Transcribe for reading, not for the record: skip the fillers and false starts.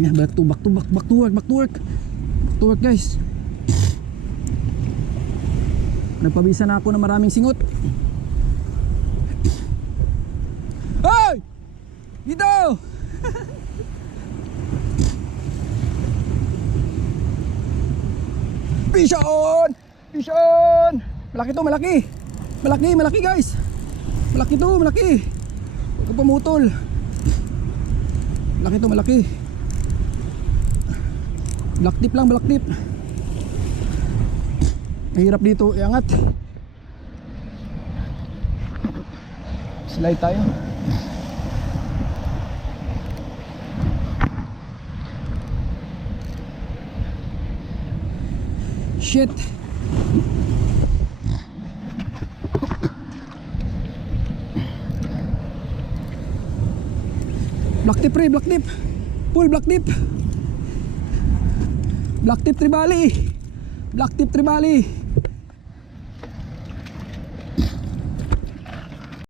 Yan, back to work guys. Nagpabisa na ako ng maraming singot. Hoy! Dito! Fish on! Fish on! Malaki to, malaki. Malaki guys. Malaki to, malaki. Huwag ka pumutol. Malaki to, malaki. Black tip lang, black tip. Mahirap dito, iangat. Slide tayo. Shit. Black tip pre, black tip. Full black tip. Black tip tribali. Black tip tribali.